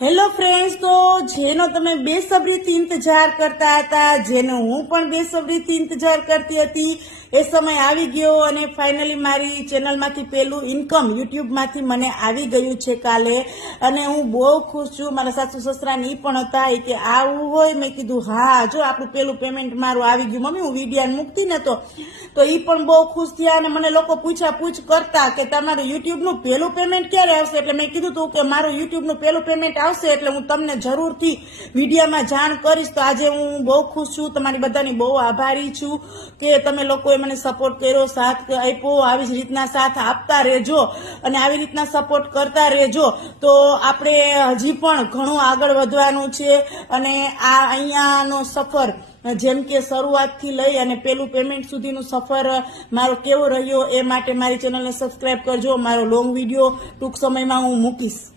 Hello friends, તો જેનો તમે બેસબરીથી ઇંતજાર કરતા હતા, જેનો હું પણ બેસબરીથી ઇંતજાર કરતી હતી, એ સમય આવી ગયો અને ફાઇનલી મારી ચેનલમાંથી પેલું ઇન્કમ યુટ્યુબમાંથી મને આવી ગયું છે કાલે. અને હું બહુ ખુશ છું. મારા સાસુ સસરાને ઈ પણ હતા એ કે આવું હોય. મેં કીધું હા, જો આપણું પેલું પેમેન્ટ મારું આવી ગયું મમ્મી, હું વિડીયો મૂકતી ને તો ઈ પણ બહુ ખુશ થયા. અને મને લોકો પૂછ કરતા કે તમારું યુટ્યુબનું પેલું પેમેન્ટ ક્યારે આવશે. એટલે મેં કીધું તું કે મારું યુટ્યુબનું પેલું પેમેન્ટ આવશે એટલે હું તમને જરૂરથી વિડીયોમાં જાણ કરીશ. તો આજે હું બહુ ખુશ છું, તમારી બધાની બહુ આભારી છું કે તમે લોકોએ મને સપોર્ટ કર્યો, સાથ આપ્યો. આવી જ રીતના સાથ આપતા રહેજો અને આવી રીતના સપોર્ટ કરતા રહેજો. તો આપણે હજી પણ ઘણું આગળ વધવાનું છે. અને આ અહીંયાનો સફર જેમ કે શરૂઆતથી લઈ અને પેલું પેમેન્ટ સુધીનું સફર મારો કેવો રહ્યો એ માટે મારી ચેનલને સબસ્ક્રાઈબ કરજો. મારો લોંગ વિડીયો ટૂંક સમયમાં હું મૂકીશ.